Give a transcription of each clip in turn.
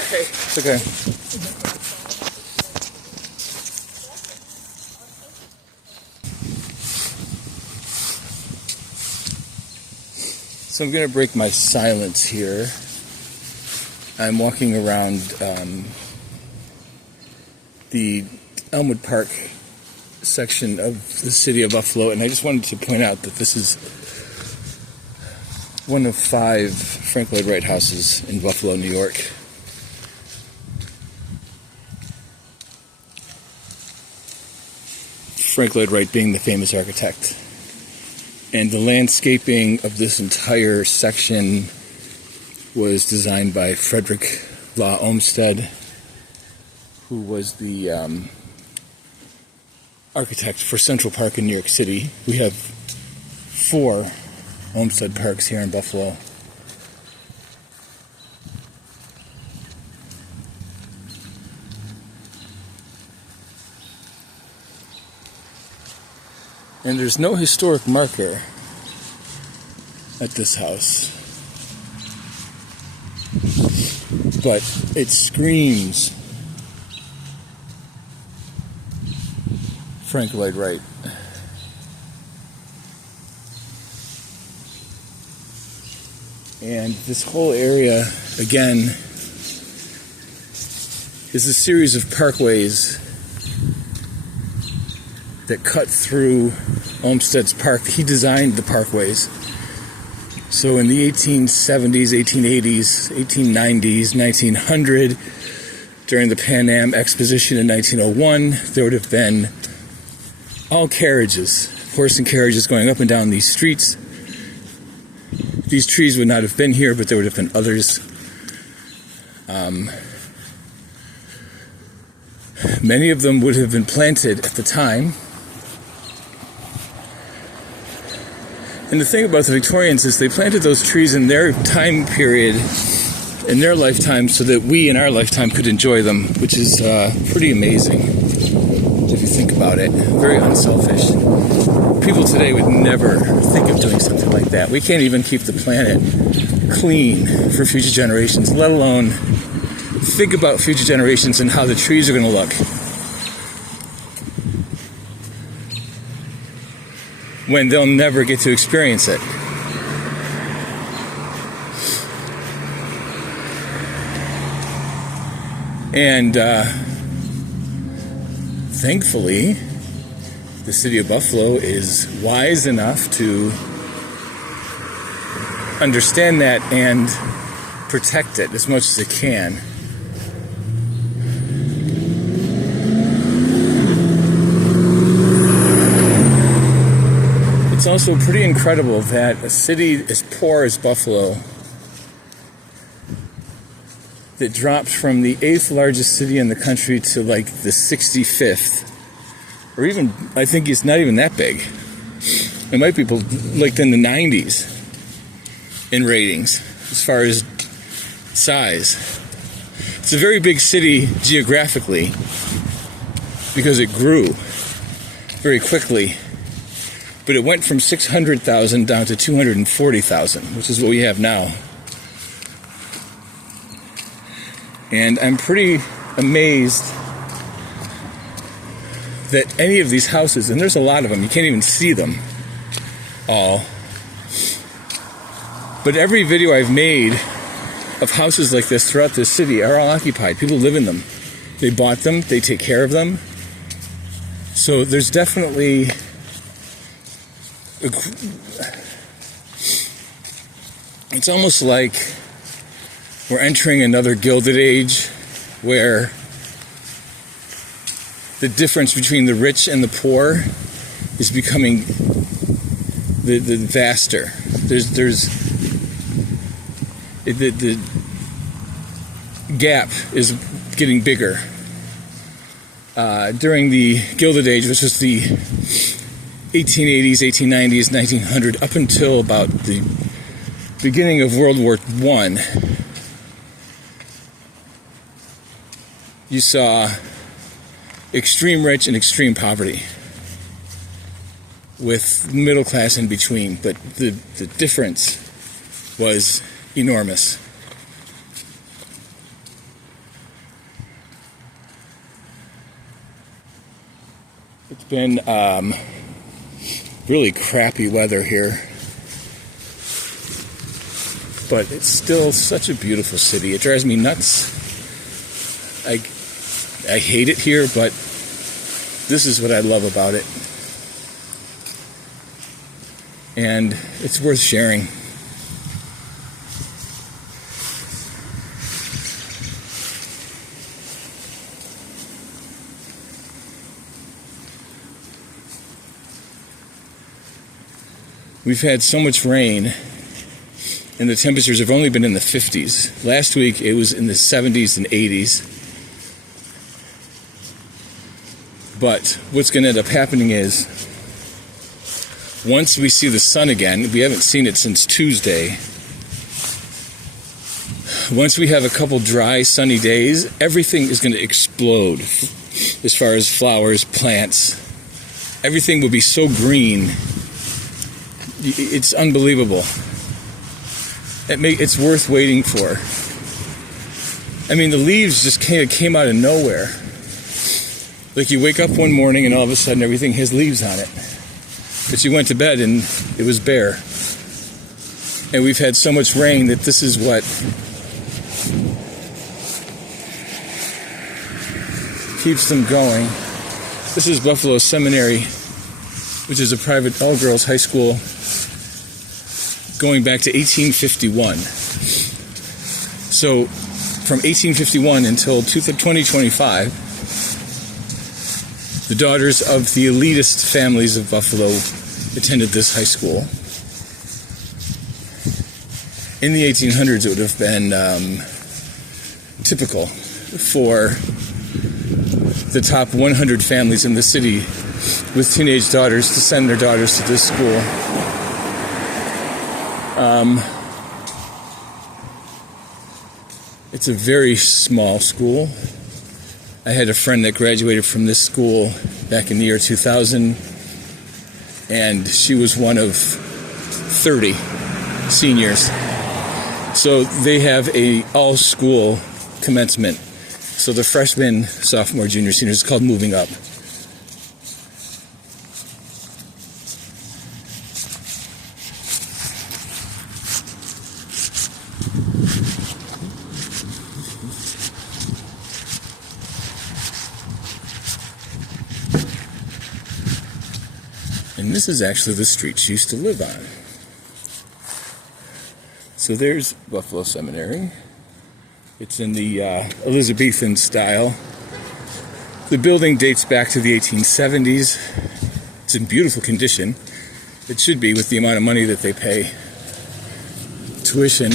say. It's okay. So I'm going to break my silence here. I'm walking around the Elmwood Park section of the city of Buffalo, and I just wanted to point out that this is one of 5 Frank Lloyd Wright houses in Buffalo, New York. Frank Lloyd Wright being the famous architect. And the landscaping of this entire section was designed by Frederick Law Olmstead, who was the architect for Central Park in New York City. We have 4 Olmstead Parks here in Buffalo. And there's no historic marker at this house, but it screams Frank Lloyd Wright. And this whole area, again, is a series of parkways that cut through Olmstead's Park. He designed the parkways. So in the 1870s, 1880s, 1890s, 1900, during the Pan Am Exposition in 1901, there would have been all carriages, horse and carriages going up and down these streets. These trees would not have been here, but there would have been others. Many of them would have been planted at the time. And the thing about the Victorians is they planted those trees in their time period, in their lifetime, so that we in our lifetime could enjoy them, which is pretty amazing if you think about it. Very unselfish. People today would never think of doing something like that. We can't even keep the planet clean for future generations, let alone think about future generations and how the trees are going to look when they'll never get to experience it. And thankfully, the city of Buffalo is wise enough to understand that and protect it as much as it can. It's also pretty incredible that a city as poor as Buffalo, that dropped from the 8th largest city in the country to like the 65th, or even, I think it's not even that big. It might be like in the 90s in ratings as far as size. It's a very big city geographically because it grew very quickly. But it went from 600,000 down to 240,000, which is what we have now. And I'm pretty amazed that any of these houses, and there's a lot of them, you can't even see them all. But every video I've made of houses like this throughout this city are all occupied. People live in them. They bought them, they take care of them. So there's definitely it's almost like we're entering another Gilded Age where the difference between the rich and the poor is becoming the vaster. The gap is getting bigger. During the Gilded Age, which was the 1880s, 1890s, 1900, up until about the beginning of World War I, you saw extreme rich and extreme poverty, with middle class in between, but the difference was enormous. been really crappy weather here, but it's still such a beautiful city. It drives me nuts. I hate it here, but this is what I love about it, and it's worth sharing. We've had so much rain, and the temperatures have only been in the 50s. Last week, it was in the 70s and 80s. But what's going to end up happening is, once we see the sun again, we haven't seen it since Tuesday. Once we have a couple dry, sunny days, everything is going to explode. As far as flowers, plants, everything will be so green. It's unbelievable. It's worth waiting for. I mean, the leaves just kind of came out of nowhere. Like, you wake up one morning and all of a sudden everything has leaves on it. But you went to bed and it was bare. And we've had so much rain that this is what keeps them going. This is Buffalo Seminary, which is a private all-girls high school going back to 1851. So from 1851 until 2025, the daughters of the elitist families of Buffalo attended this high school. In the 1800s, it would have been typical for the top 100 families in the city with teenage daughters to send their daughters to this school. It's a very small school. I had a friend that graduated from this school back in the year 2000, and she was one of 30 seniors. So they have a all-school commencement. So the freshmen, sophomore, junior, seniors, it's called moving up. And this is actually the street she used to live on. So there's Buffalo Seminary. It's in the Elizabethan style. The building dates back to the 1870s. It's in beautiful condition. It should be, with the amount of money that they pay tuition.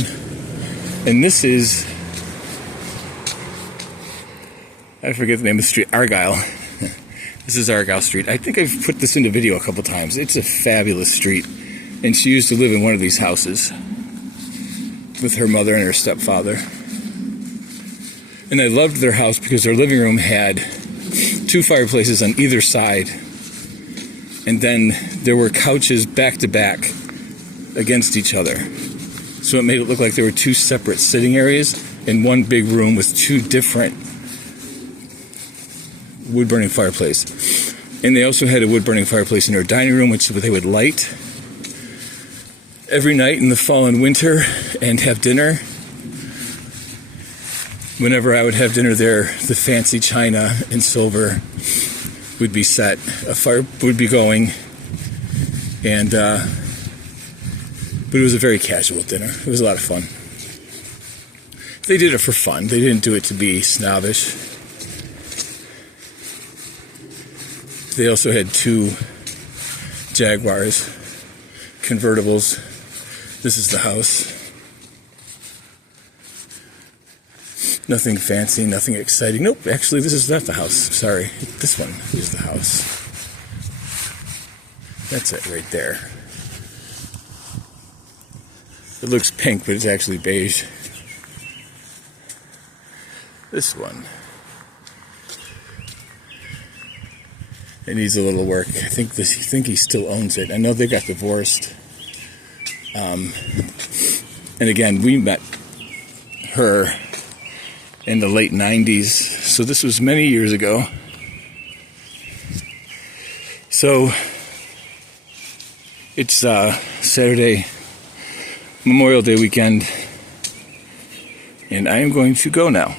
And this is, I forget the name of the street, Argyle. This is Argyle Street. I think I've put this into video a couple times. It's a fabulous street. And she used to live in one of these houses with her mother and her stepfather. And I loved their house because their living room had 2 fireplaces on either side. And then there were couches back to back against each other. So it made it look like there were 2 separate sitting areas in one big room with 2 different wood-burning fireplace. And they also had a wood-burning fireplace in their dining room, which they would light every night in the fall and winter and have dinner. Whenever I would have dinner there, the fancy china and silver would be set. A fire would be going. And, but it was a very casual dinner. It was a lot of fun. They did it for fun. They didn't do it to be snobbish. They also had 2 Jaguars, convertibles. This is the house. Nothing fancy, nothing exciting. Nope, actually, this is not the house. Sorry. This one is the house. That's it right there. It looks pink, but it's actually beige. This one. It needs a little work. I think he still owns it. I know they got divorced. And again, we met her in the late 90s. So this was many years ago. So it's Saturday, Memorial Day weekend, and I am going to go now.